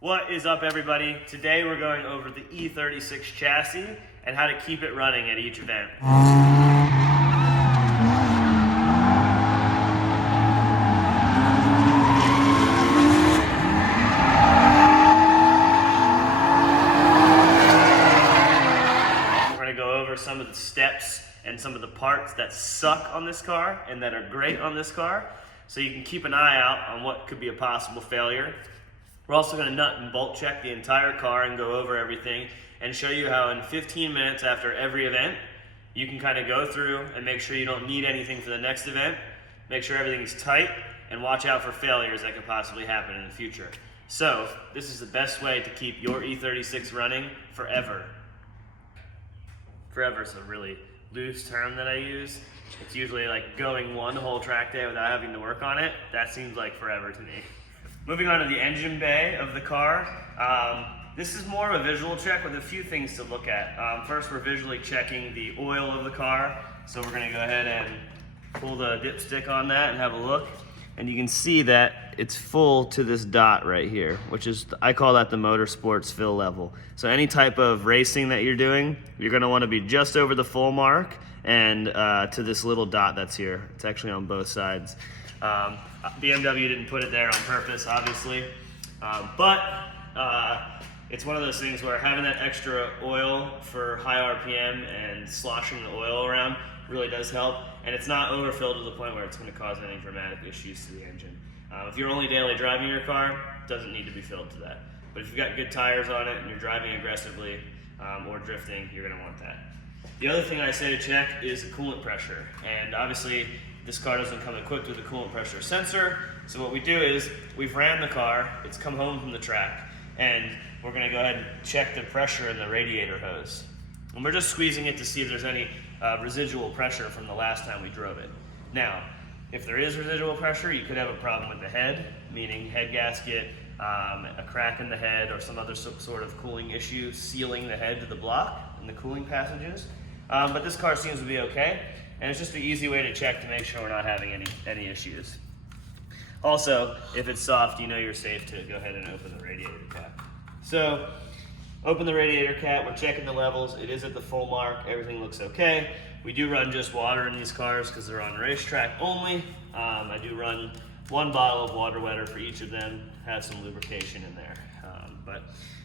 What is up, everybody? Today we're going over the E36 chassis and how to keep it running at each event. We're going to go over some of the steps and some of the parts that suck on this car and that are great on this car, so you can keep an eye out on what could be a possible failure. We're also going to nut and bolt check the entire car and go over everything and show you how in 15 minutes after every event, you can kind of go through and make sure you don't need anything for the next event, make sure everything's tight, and watch out for failures that could possibly happen in the future. So, this is the best way to keep your E36 running forever. Forever is a really loose term that I use. It's usually like going one whole track day without having to work on it. That seems like forever to me. Moving on to the engine bay of the car. This is more of a visual check with a few things to look at. First, we're visually checking the oil of the car. So we're gonna go ahead and pull the dipstick on that and have a look. And you can see that it's full to this dot right here, which is, I call that the motorsports fill level. So any type of racing that you're doing, you're gonna wanna be just over the full mark and to this little dot that's here. It's actually on both sides. BMW didn't put it there on purpose, obviously, but it's one of those things where having that extra oil for high RPM and sloshing the oil around really does help, and it's not overfilled to the point where it's going to cause any dramatic issues to the engine. If you're only daily driving your car, it doesn't need to be filled to that. But if you've got good tires on it and you're driving aggressively or drifting, you're going to want that. The other thing I say to check is the coolant pressure, and obviously this car doesn't come equipped with a coolant pressure sensor, so what we do is we've ran the car, it's come home from the track, and we're going to go ahead and check the pressure in the radiator hose. And we're just squeezing it to see if there's any residual pressure from the last time we drove it. Now, if there is residual pressure, you could have a problem with the head, meaning head gasket, a crack in the head, or some other sort of cooling issue sealing the head to the block and the cooling passages. But this car seems to be okay, and it's just an easy way to check to make sure we're not having any issues. Also, if it's soft, you know you're safe to go ahead and open the radiator cap. So, open the radiator cap, we're checking the levels, it is at the full mark, everything looks okay. We do run just water in these cars because they're on racetrack only. I do run one bottle of water wetter for each of them, has some lubrication in there, but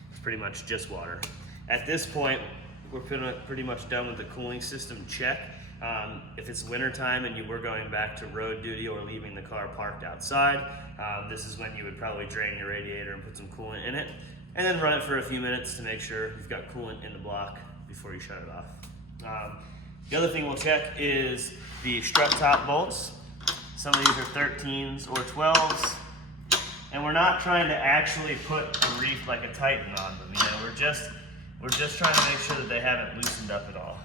it's pretty much just water. At this point, we're pretty much done with the cooling system check. If it's wintertime and you were going back to road duty or leaving the car parked outside, this is when you would probably drain your radiator and put some coolant in it, and then run it for a few minutes to make sure you've got coolant in the block before you shut it off. The other thing we'll check is the strut top bolts. Some of these are 13s or 12s, and we're not trying to actually put a reef like a Titan on them. You know, we're just trying to make sure that they haven't loosened up at all.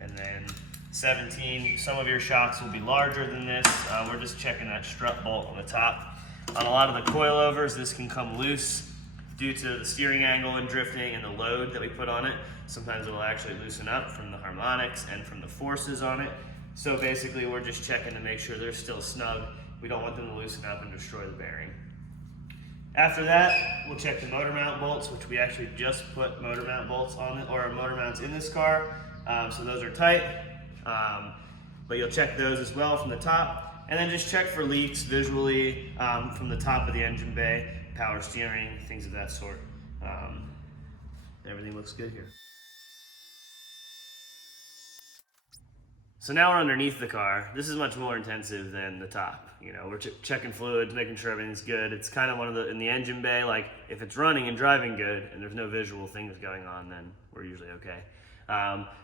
And then 17, some of your shocks will be larger than this. We're just checking that strut bolt on the top. On a lot of the coilovers, this can come loose due to the steering angle and drifting and the load that we put on it. Sometimes it will actually loosen up from the harmonics and from the forces on it. So basically, we're just checking to make sure they're still snug. We don't want them to loosen up and destroy the bearing. After that, we'll check the motor mount bolts, which we actually just put motor mount bolts on it, or motor mounts in this car. So those are tight, but you'll check those as well from the top, and then just check for leaks visually from the top of the engine bay, power steering, things of that sort. Everything looks good here. So now we're underneath the car. This is much more intensive than the top. You know, we're checking fluids, making sure everything's good. It's kind of one of the, in the engine bay, like if it's running and driving good and there's no visual things going on, then we're usually okay.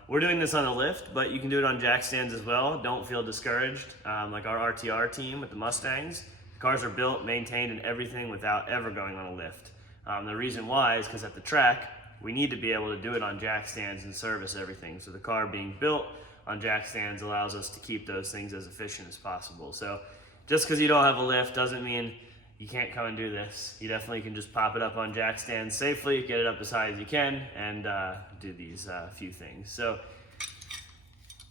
We're doing this on a lift, but you can do it on jack stands as well. Don't feel discouraged. Like our RTR team with the Mustangs, the cars are built, maintained, and everything without ever going on a lift. The reason why is because at the track, we need to be able to do it on jack stands and service everything. So the car being built on jack stands allows us to keep those things as efficient as possible. So just because you don't have a lift doesn't mean you can't come and do this. You definitely can just pop it up on jack stands safely, get it up as high as you can, and do these few things. So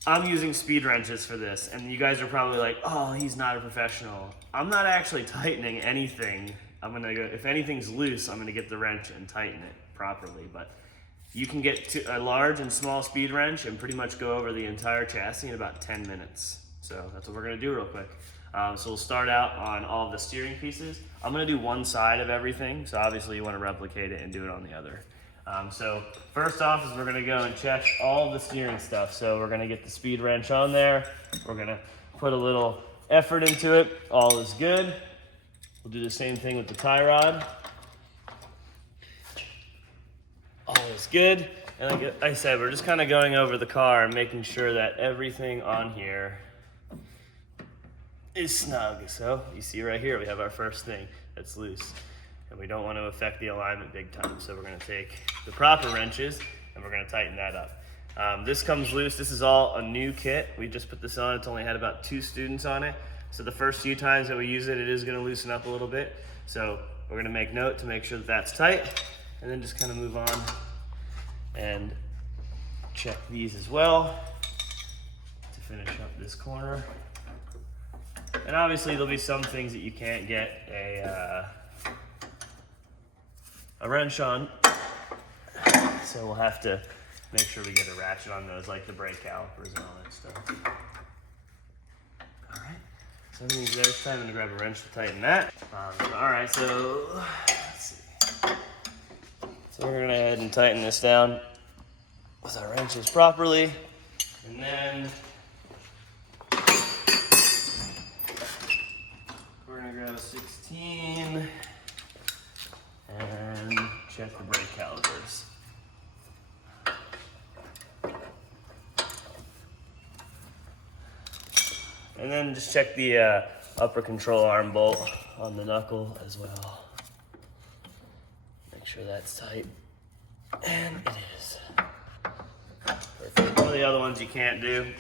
I'm using speed wrenches for this, and you guys are probably like, oh, he's not a professional. I'm not actually tightening anything if anything's loose, I'm gonna get the wrench and tighten it properly. But you can get to a large and small speed wrench and pretty much go over the entire chassis in about 10 minutes. So that's what we're gonna do real quick. So we'll start out on all of the steering pieces. I'm gonna do one side of everything, so obviously you wanna replicate it and do it on the other. So first off is we're gonna go and check all of the steering stuff. So we're gonna get the speed wrench on there. We're gonna put a little effort into it. All is good. We'll do the same thing with the tie rod. All is good. And like I said, we're just kind of going over the car and making sure that everything on here is snug. So you see right here, we have our first thing that's loose. And we don't want to affect the alignment big time. So we're gonna take the proper wrenches and we're gonna tighten that up. This comes loose. This is all a new kit. We just put this on. It's only had about 2 students on it. So the first few times that we use it, it is gonna loosen up a little bit. So we're gonna make note to make sure that that's tight, and then just kind of move on and check these as well to finish up this corner. And obviously there'll be some things that you can't get a wrench on. So we'll have to make sure we get a ratchet on those, like the brake calipers and all that stuff. All right, so everything's there. It's time to grab a wrench to tighten that. All right, so let's see. So we're gonna go ahead and tighten this down with our wrenches properly. And then we're gonna grab a 16 and check the brake calipers. And then just check the upper control arm bolt on the knuckle as well. Make sure that's tight. And it is. Perfect. One of the other ones you can't do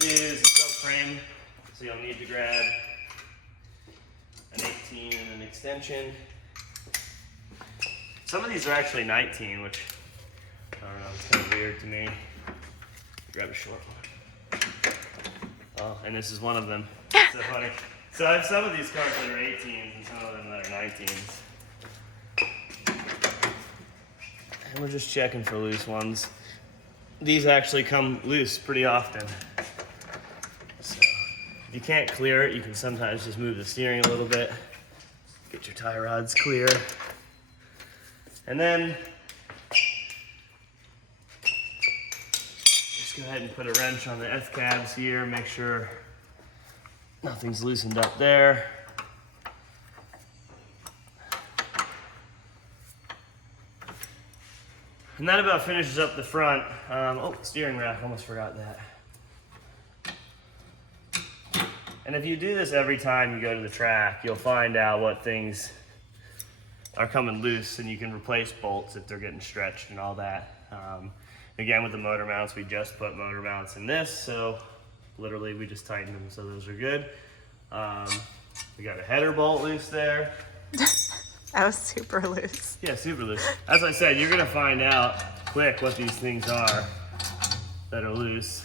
is the subframe. So you'll need to grab an 18 and an extension. Some of these are actually 19, which, I don't know, it's kind of weird to me. Grab a short one. Oh, and this is one of them. It's so funny. So I have some of these cars that are 18s and some of them that are 19s. And we're just checking for loose ones. These actually come loose pretty often. So if you can't clear it, you can sometimes just move the steering a little bit. Get your tie rods clear. And then go ahead and put a wrench on the F-cabs here, make sure nothing's loosened up there. And that about finishes up the front. Oh, steering rack, almost forgot that. And if you do this every time you go to the track, you'll find out what things are coming loose, and you can replace bolts if they're getting stretched and all that. Again, with the motor mounts, we just put motor mounts in this, so literally we just tightened them, so those are good. We got a header bolt loose there. That was super loose. Yeah, super loose. As I said, you're gonna find out quick what these things are that are loose.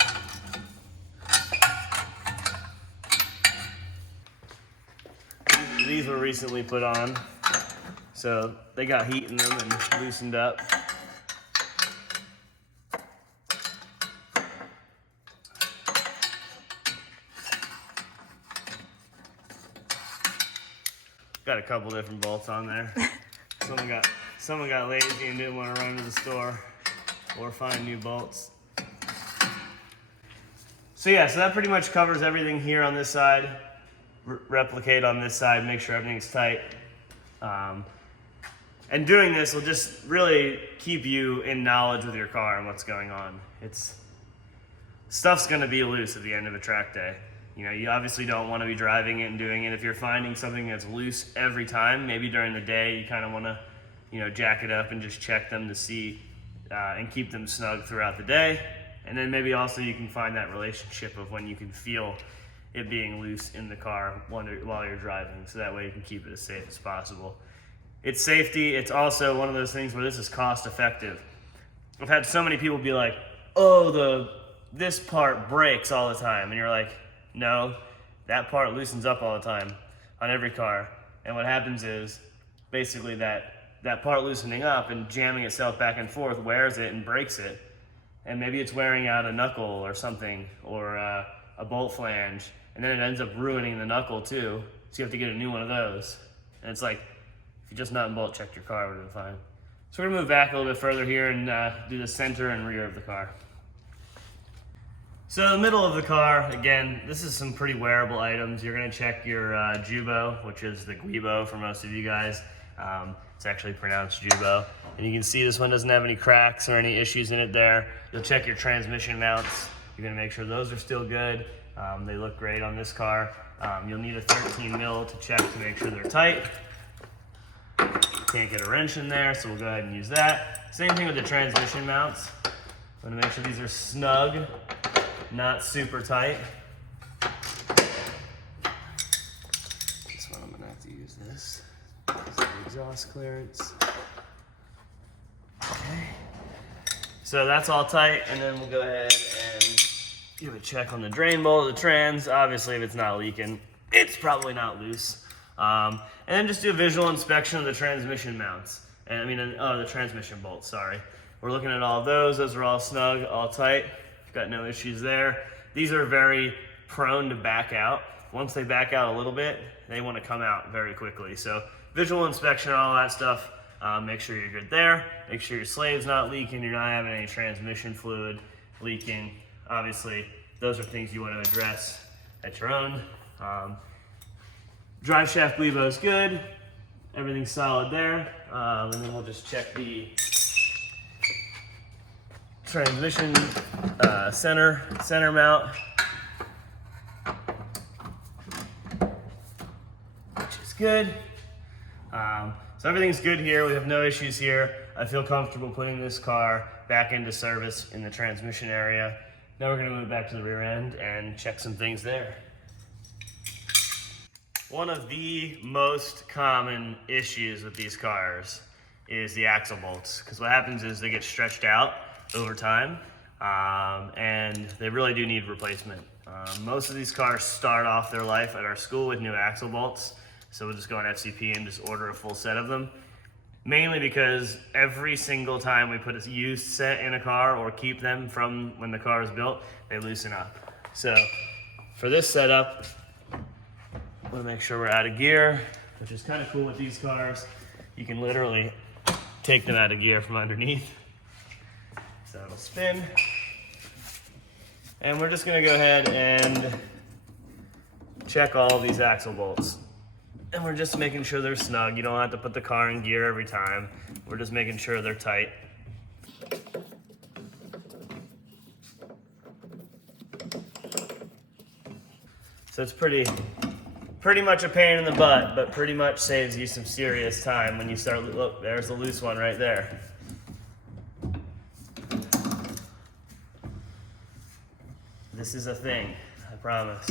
These were recently put on, so they got heat in them and loosened up. Got a couple different bolts on there. Someone got lazy and didn't want to run to the store or find new bolts. So yeah, so that pretty much covers everything here on this side. Replicate on this side, make sure everything's tight. And doing this will just really keep you in knowledge with your car and what's going on. Stuff's gonna be loose at the end of a track day. You know, you obviously don't want to be driving it and doing it. If you're finding something that's loose every time, maybe during the day you kind of want to, you know, jack it up and just check them to see and keep them snug throughout the day. And then maybe also you can find that relationship of when you can feel it being loose in the car while you're driving, so that way you can keep it as safe as possible. It's safety. It's also one of those things where this is cost effective. I've had so many people be like, oh, this part breaks all the time. And you're like, no, that part loosens up all the time on every car. And what happens is basically that part loosening up and jamming itself back and forth wears it and breaks it. And maybe it's wearing out a knuckle or something, or a bolt flange, and then it ends up ruining the knuckle too. So you have to get a new one of those. And it's like, if you just nut and bolt checked your car, it would have been fine. So we're gonna move back a little bit further here and do the center and rear of the car. So the middle of the car, again, this is some pretty wearable items. You're gonna check your Jubo, which is the Guibo for most of you guys. It's actually pronounced Jubo. And you can see this one doesn't have any cracks or any issues in it there. You'll check your transmission mounts. You're gonna make sure those are still good. They look great on this car. You'll need a 13 mil to check to make sure they're tight. Can't get a wrench in there, so we'll go ahead and use that. Same thing with the transmission mounts. I'm gonna make sure these are snug, not super tight. This one I'm gonna have to use this. This is the exhaust clearance. Okay. So that's all tight, and then we'll go ahead and give a check on the drain bolt of the trans. Obviously, if it's not leaking, it's probably not loose. And then just do a visual inspection of the transmission mounts. And the transmission bolts, sorry. We're looking at all of those. Those are all snug, all tight. Got no issues there. These are very prone to back out. Once they back out a little bit, they want to come out very quickly. So visual inspection, all that stuff. Make sure you're good there. Make sure your slave's not leaking. You're not having any transmission fluid leaking. Obviously, those are things you want to address at your own. Drive shaft Guibo is good. Everything's solid there. And then we'll just check the transmission center mount, which is good. So everything's good here. We have no issues here. I feel comfortable putting this car back into service in the transmission area. Now we're gonna move back to the rear end and check some things there. One of the most common issues with these cars is the axle bolts, because what happens is they get stretched out over time, and they really do need replacement. Most of these cars start off their life at our school with new axle bolts, so we'll just go on FCP and just order a full set of them. Mainly because every single time we put a used set in a car or keep them from when the car is built, they loosen up. So for this setup, I'm gonna make sure we're out of gear, which is kind of cool with these cars. You can literally take them out of gear from underneath. So it'll spin. And we're just gonna go ahead and check all of these axle bolts. And we're just making sure they're snug. You don't have to put the car in gear every time. We're just making sure they're tight. So it's pretty much a pain in the butt, but pretty much saves you some serious time when you start, look, there's a loose one right there. This is a thing, I promise.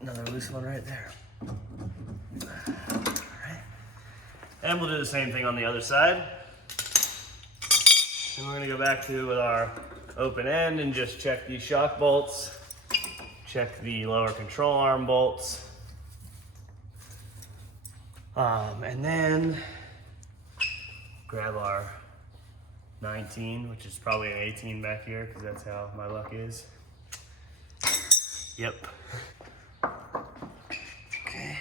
Another loose one right there. All right. And we'll do the same thing on the other side. And we're gonna go back to with our open end and just check these shock bolts, check the lower control arm bolts. And then grab our 19, which is probably an 18 back here, because that's how my luck is. Yep. Okay.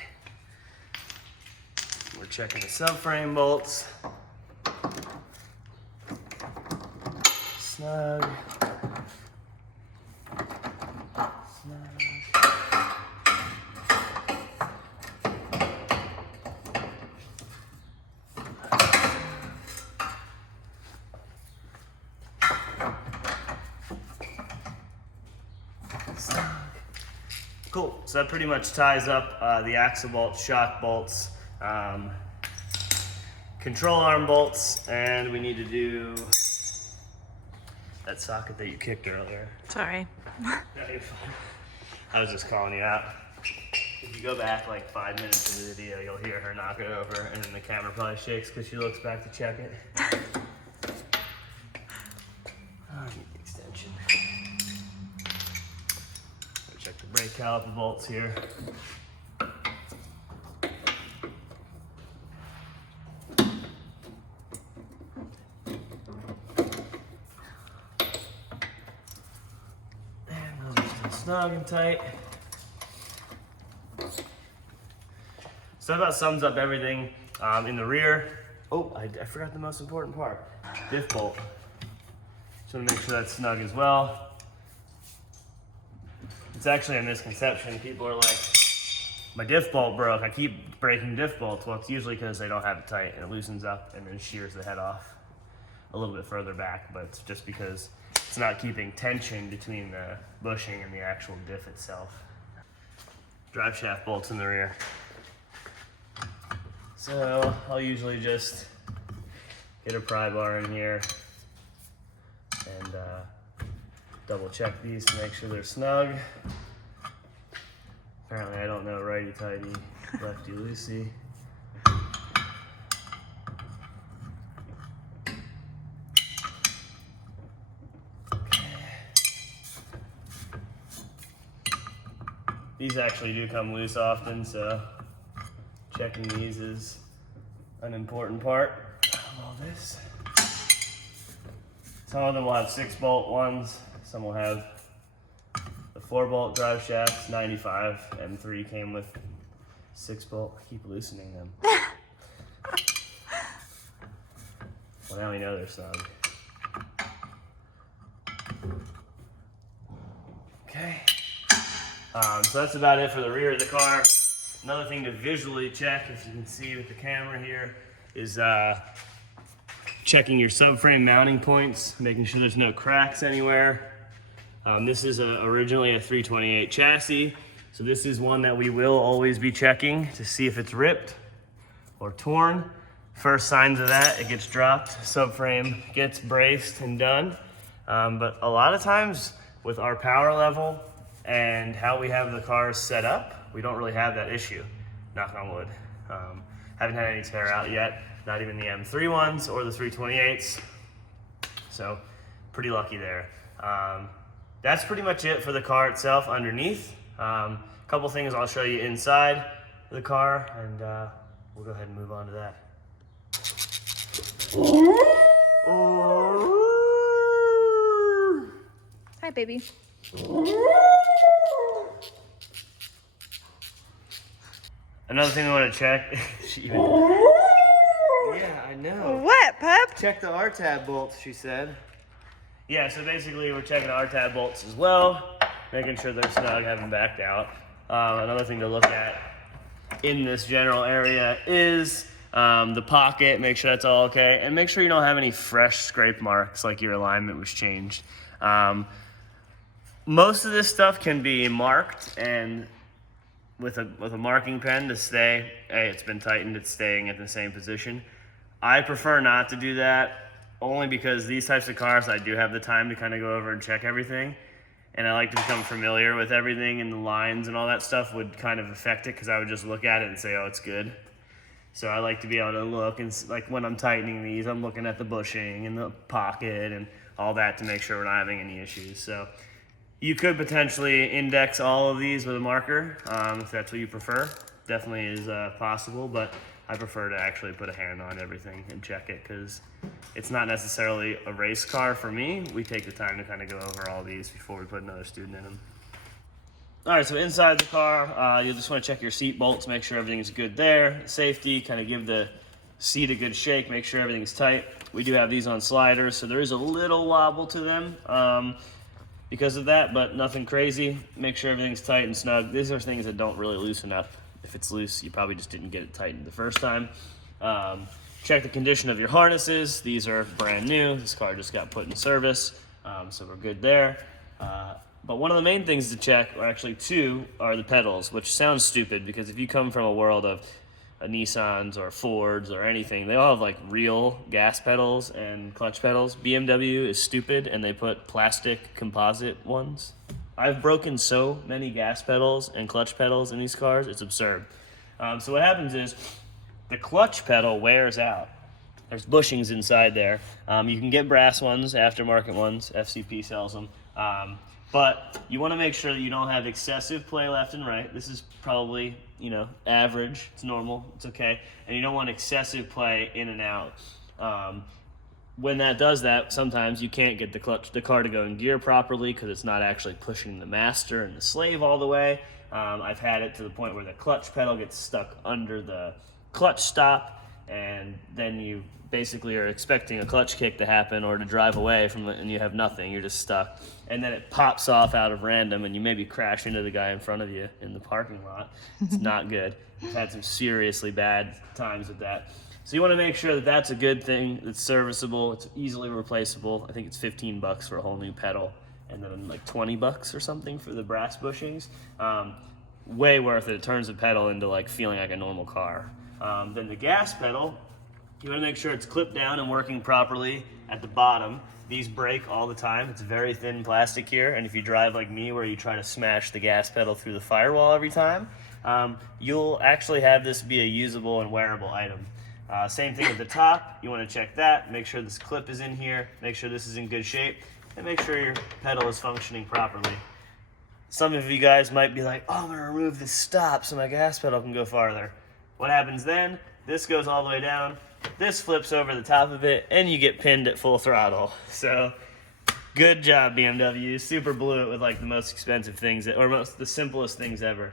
We're checking the subframe bolts. Snug. Snug. Cool, so that pretty much ties up the axle bolts, shock bolts, control arm bolts, and we need to do that socket that you kicked earlier. Sorry. No, you're fine. I was just calling you out. If you go back like 5 minutes into the video, you'll hear her knock it over, and then the camera probably shakes because she looks back to check it. extension. Check the brake caliper bolts here. And those are still snug and tight. So that about sums up everything in the rear. Oh, I forgot the most important part. Diff bolt. Just want to make sure that's snug as well. It's actually a misconception. People are like, my diff bolt broke. I keep breaking diff bolts. Well, it's usually because they don't have it tight and it loosens up and then shears the head off a little bit further back, but it's just because it's not keeping tension between the bushing and the actual diff itself. Drive shaft bolts in the rear. So I'll usually just get a pry bar in here and double check these to make sure they're snug. Apparently I don't know righty tighty, lefty loosey. These actually do come loose often, so checking these is an important part of all this. Some of them will have 6-bolt ones, some will have the 4-bolt drive shafts. 95 M3 came with 6-bolt. I keep loosening them. Well, now we know they're snug. Okay. So that's about it for the rear of the car. Another thing to visually check, if you can see with the camera here, is checking your subframe mounting points, making sure there's no cracks anywhere. This is originally a 328 chassis, so this is one that we will always be checking to see if it's ripped or torn. First signs of that, it gets dropped, subframe gets braced and done. But a lot of times with our power level and how we have the cars set up, we don't really have that issue, knock on wood. Haven't had any tear out yet, not even the M3 ones or the 328s. So pretty lucky there. That's pretty much it for the car itself underneath. A couple things I'll show you inside the car, and we'll go ahead and move on to that. Hi, baby. Another thing we want to check. Yeah, I know. What, pup? Check the R-tab bolts, she said. Yeah, so basically we're checking R-tab bolts as well, making sure they're snug, haven't backed out. Another thing to look at in this general area is the pocket, make sure that's all okay, and make sure you don't have any fresh scrape marks like your alignment was changed. Most of this stuff can be marked and with a marking pen to stay, hey, it's been tightened, it's staying at the same position. I prefer not to do that, only because these types of cars, I do have the time to kind of go over and check everything. And I like to become familiar with everything, and the lines and all that stuff would kind of affect it because I would just look at it and say, oh, it's good. So I like to be able to look, and like when I'm tightening these, I'm looking at the bushing and the pocket and all that to make sure we're not having any issues. So you could potentially index all of these with a marker if that's what you prefer. Definitely is possible, but I prefer to actually put a hand on everything and check it because it's not necessarily a race car for me. We take the time to kind of go over all these before we put another student in them. All right, so inside the car, you just want to check your seat bolts, make sure everything's good there. Safety, kind of give the seat a good shake, make sure everything's tight. We do have these on sliders, so there is a little wobble to them because of that, but nothing crazy. Make sure everything's tight and snug. These are things that don't really loosen up. If it's loose, you probably just didn't get it tightened the first time. Check the condition of your harnesses. These are brand new. This car just got put in service, so we're good there. But one of the main things to check, or actually two, are the pedals, which sounds stupid because if you come from a world of Nissans or Fords or anything, they all have like real gas pedals and clutch pedals. BMW is stupid and they put plastic composite ones. I've broken so many gas pedals and clutch pedals in these cars, it's absurd. So what happens is the clutch pedal wears out There's bushings inside there. You can get brass ones, aftermarket ones. FCP sells them. But you want to make sure that you don't have excessive play left and right. This is probably, average. It's normal. It's okay. And you don't want excessive play in and out. When that does that, sometimes you can't get the car to go in gear properly because it's not actually pushing the master and the slave all the way. I've had it to the point where the clutch pedal gets stuck under the clutch stop, and then you basically are expecting a clutch kick to happen or to drive away from it, and you have nothing. You're just stuck. And then it pops off out of random, and you maybe crash into the guy in front of you in the parking lot. It's not good. I've had some seriously bad times with that. So you want to make sure that that's a good thing, it's serviceable, it's easily replaceable. I think it's $15 for a whole new pedal, and then like $20 or something for the brass bushings. Way worth it. It turns the pedal into like feeling like a normal car. Then the gas pedal, you want to make sure it's clipped down and working properly at the bottom. These break all the time. It's very thin plastic here, and if you drive like me where you try to smash the gas pedal through the firewall every time, you'll actually have this be a usable and wearable item. Same thing at the top. You want to check that, make sure this clip is in here, make sure this is in good shape, and make sure your pedal is functioning properly. Some of you guys might be like, I'm going to remove this stop so my gas pedal can go farther. What happens then? This goes all the way down, this flips over the top of it, and you get pinned at full throttle. So, good job, BMW. Super blew it with like the most expensive things, or the simplest things ever.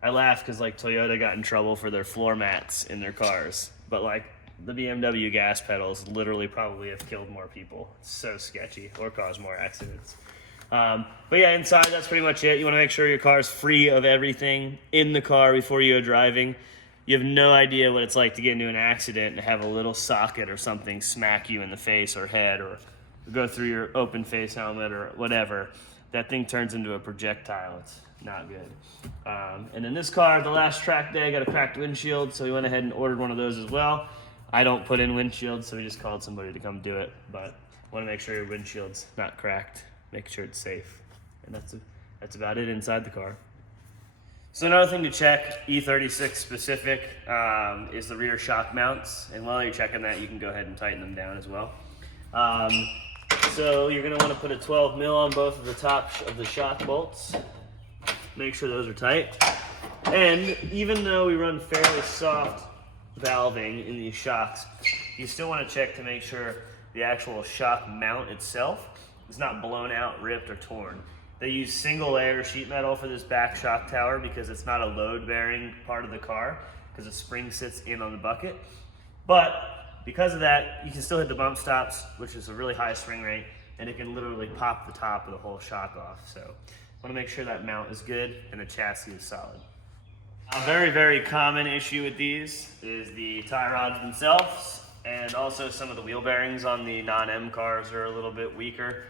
I laugh because like Toyota got in trouble for their floor mats in their cars. But like the BMW gas pedals literally probably have killed more people. It's so sketchy, or caused more accidents. But yeah, inside that's pretty much it. You want to make sure your car is free of everything in the car before you go driving. You have no idea what it's like to get into an accident and have a little socket or something smack you in the face or head, or go through your open face helmet or whatever. That thing turns into a projectile. It's not good. And in this car, the last track day, got a cracked windshield, so we went ahead and ordered one of those as well. I don't put in windshields, so we just called somebody to come do it. But want to make sure your windshield's not cracked, make sure it's safe. And that's about it inside the car. So another thing to check, E36 specific, is the rear shock mounts. And while you're checking that, you can go ahead and tighten them down as well. So you're going to want to put a 12 mil on both of the tops of the shock bolts. Make sure those are tight. And even though we run fairly soft valving in these shocks, you still want to check to make sure the actual shock mount itself is not blown out, ripped, or torn. They use single layer sheet metal for this back shock tower because it's not a load bearing part of the car because the spring sits in on the bucket. But because of that, you can still hit the bump stops, which is a really high spring rate, and it can literally pop the top of the whole shock off. So want to make sure that mount is good and the chassis is solid. A very, very common issue with these is the tie rods themselves, and also some of the wheel bearings on the non-M cars are a little bit weaker.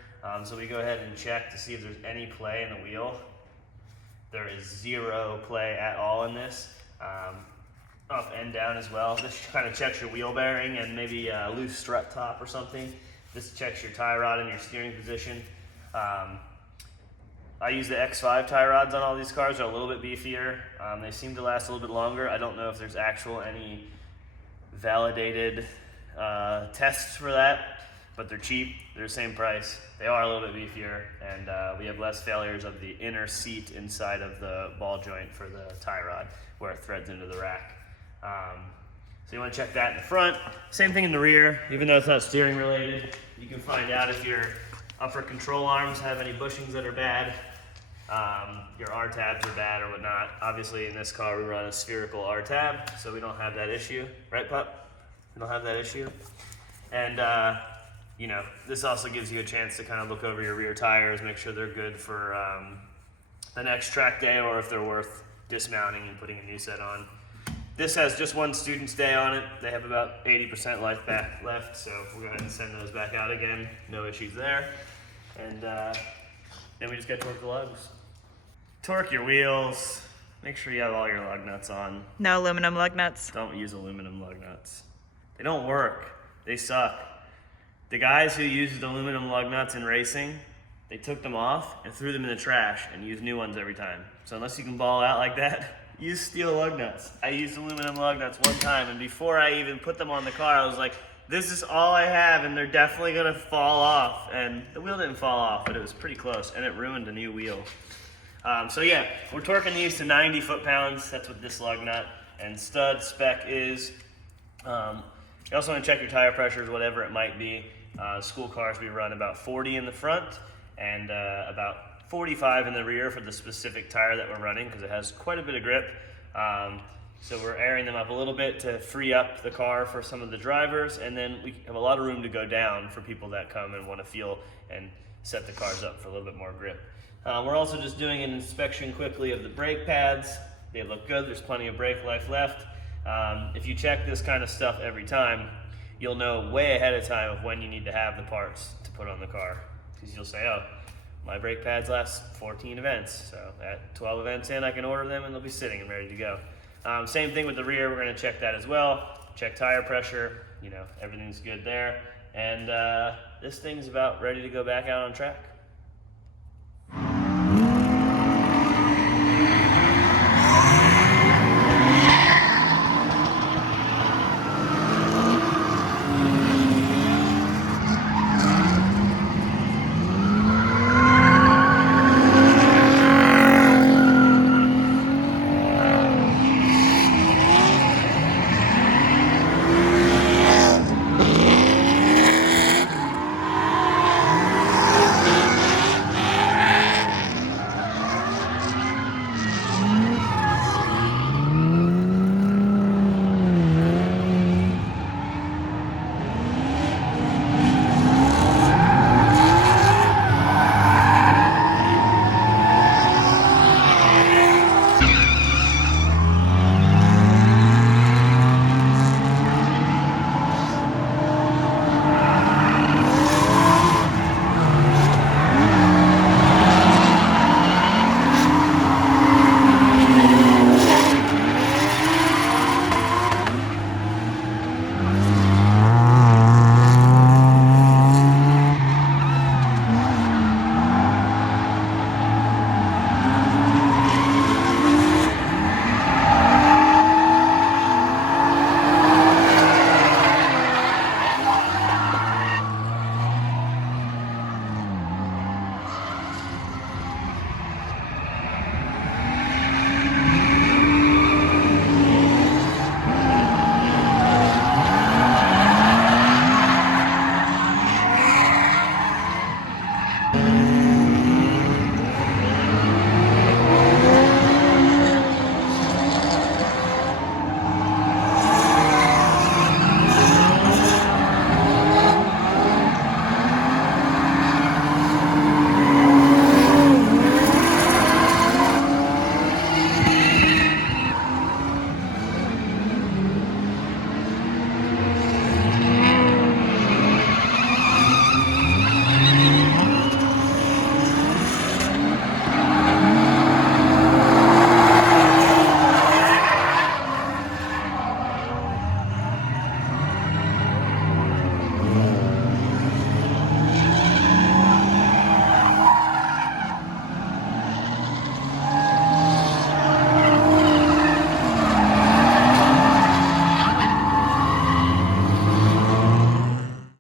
So we go ahead and check to see if there's any play in the wheel. There is zero play at all in this. Up and down as well. This kind of checks your wheel bearing and maybe a loose strut top or something. This checks your tie rod and your steering position. I use the X5 tie rods on all these cars. They're a little bit beefier. They seem to last a little bit longer. I don't know if there's any validated tests for that, but they're cheap. They're the same price. They are a little bit beefier, and we have less failures of the inner seat inside of the ball joint for the tie rod where it threads into the rack. So you want to check that in the front. Same thing in the rear. Even though it's not steering related, you can find out if your upper control arms have any bushings that are bad, your R-tabs are bad or whatnot. Obviously in this car we run a spherical R-tab, so we don't have that issue. Right, pup? We don't have that issue. And this also gives you a chance to kind of look over your rear tires, make sure they're good for the next track day, or if they're worth dismounting and putting a new set on. This has just one student's day on it. They have about 80% life back left, so we'll go ahead and send those back out again. No issues there. And then we just got to torque the lugs. Torque your wheels. Make sure you have all your lug nuts on. No aluminum lug nuts. Don't use aluminum lug nuts. They don't work. They suck. The guys who used aluminum lug nuts in racing, they took them off and threw them in the trash and used new ones every time. So unless you can ball out like that, use steel lug nuts. I used aluminum lug nuts one time, and before I even put them on the car, I was like, this is all I have, and they're definitely gonna fall off. And the wheel didn't fall off, but it was pretty close, and it ruined a new wheel. So yeah, we're torquing these to 90 foot-pounds. That's what this lug nut and stud spec is. You also want to check your tire pressures, whatever it might be. School cars, we run about 40 in the front and about 45 in the rear for the specific tire that we're running, because it has quite a bit of grip. So we're airing them up a little bit to free up the car for some of the drivers, and then we have a lot of room to go down for people that come and want to feel and set the cars up for a little bit more grip. We're also just doing an inspection quickly of the brake pads. They look good, there's plenty of brake life left. If you check this kind of stuff every time, you'll know way ahead of time of when you need to have the parts to put on the car. Because you'll say, oh, my brake pads last 14 events, so at 12 events in I can order them and they'll be sitting and ready to go. Same thing with the rear, we're going to check that as well. Check tire pressure, everything's good there. And this thing's about ready to go back out on track.